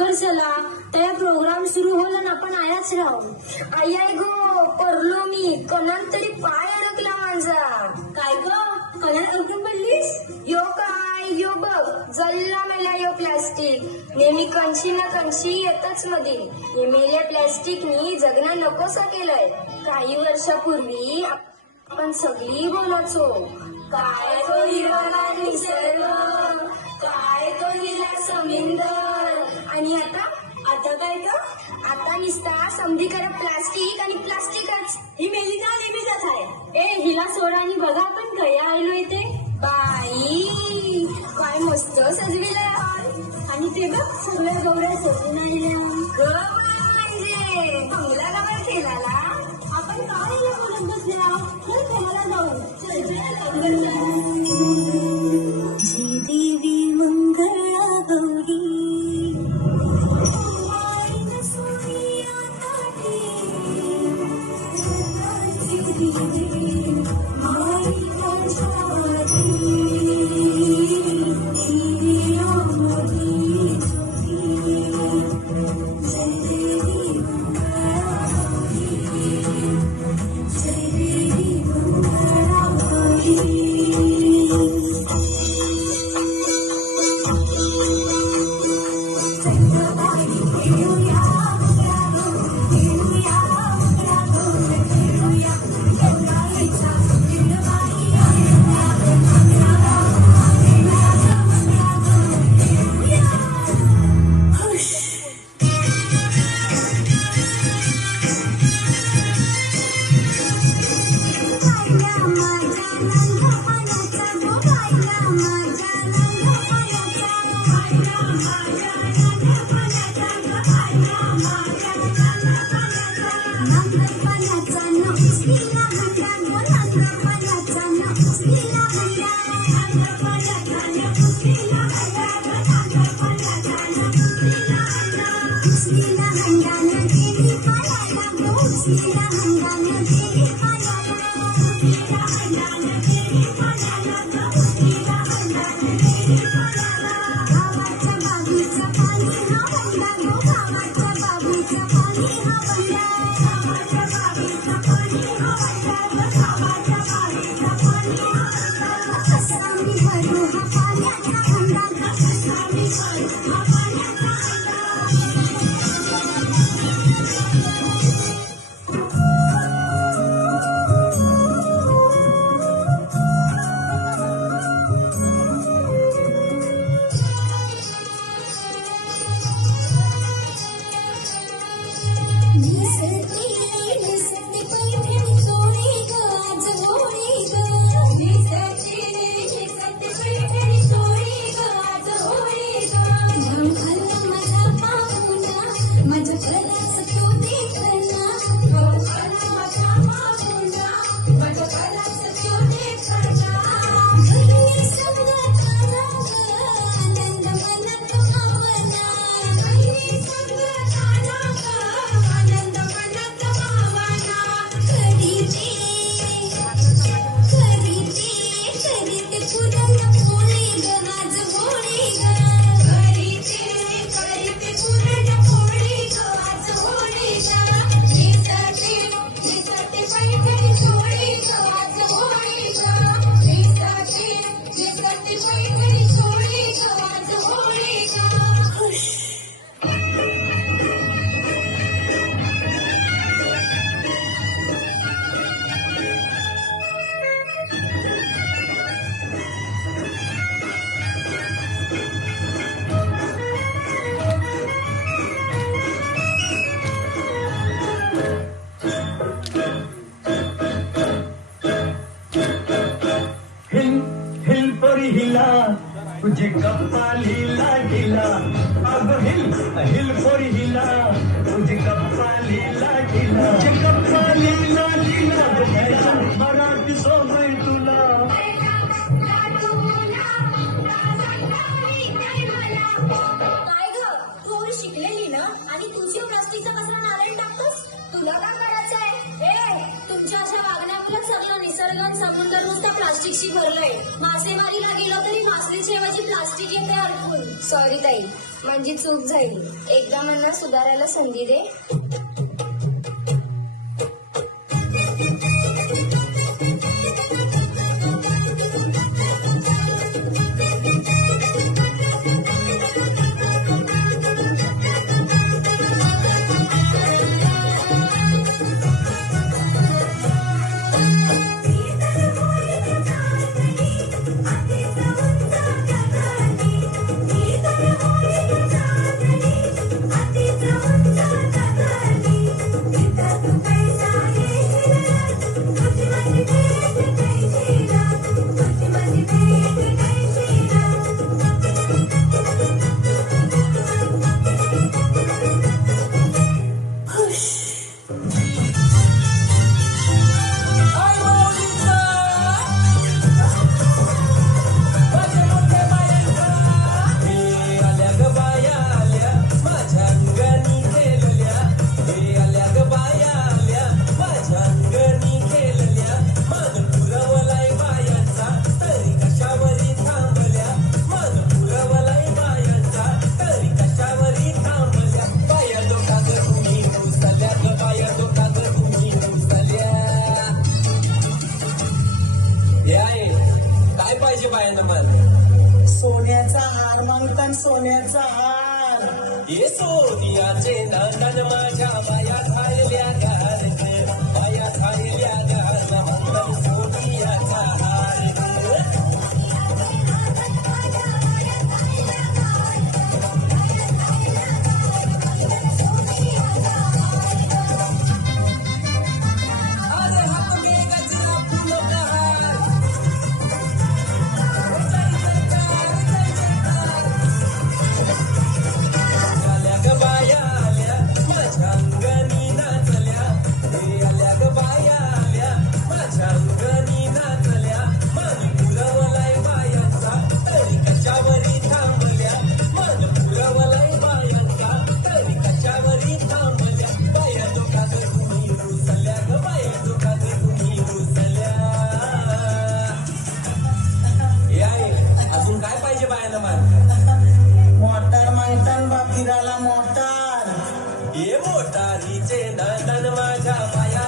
लवकर चला, त्या प्रोग्राम सुरू होईल ना आपण आयाच राहू. आई आई गो पडलो मी, कणात तरी पाय अडकला माझा. काय ग कण्यात अडकून पडलीस? यो काय यो बघ, जल्ला मेला यो प्लास्टिक. नेहमी कंची ना कंची येतच मध्ये. हे मेल्या प्लास्टिकनी जगणं नकोसं केलंय. काही वर्षापूर्वी आपण सगळी बोलायचो, काय तो हिरवाला निसर्ग, काय तो हिला समुंदर. आणि आता काय तर आता निसता समधीकडे प्लास्टिक आणि प्लास्टिकच. ही मेलिना नेहमीच आहे. ए हिला सोडा आणि बघा आपण कया आलो इथे. बाई काय मस्त सजविलंय हॉल. आणि ते बघ सगळ्या गौऱ्या सजून आलेल्या. म्हणजे बंगला गावात केला. आपण काय बोलत बसल्या, चल खेळायला जाऊ. चल चल देवी मंगळा गौरी तुझे कपालीला गेला. अगं हिल पोरी हिला, तुझे कपालीला गेला. तुझे कपालीला गेला. मराठी सोबय तुला. काय ग तू शिकलेली ना आणि तुझी प्लास्टिकचा कचरा नारायण टाकतोस. तुला काय करायचंय? तुमच्या अशा वागण्यामुळे सगळं निसर्ग समुद्र नुसतं प्लास्टिकशी भरलंय. मासेमारीला गेलो तरी मासलीच्या ऐवजी प्लास्टिक येते अडकून. सॉरी ताई, माझी चूक झाली. एकदा मला सुधारायला संधी दे. काय पाहिजे बायांना मला? सोन्याचा हार मागतान सोन्याचा हार. हे सोनियाचे नंदन माझ्या बाया खायल्या गार ग, बाया खायल्या गार म्हणतात सोनियाचा हार ग. अरे हात में गजरा फूलों का हार. आल्या ग बाया आल्या माझ्या अंगणी नाचल्या. हे आल्या ग बाया आल्या माझ्या अंगणी नाचल्या. मन पुरवलाय बायांचा तरी कशावरी थांबल्या. मन पुरवलाय बायांचा तरी कशावरी थांबल्या. बाया दुखात तुम्ही रुसल्या ग, बाया दुखात तुम्ही रुसल्या. हे आहे, अजून काय पाहिजे बायांना मला? मोटार मागतान बाकीराला मोटार. ये मोटारीचे नंदन माझ्या पाया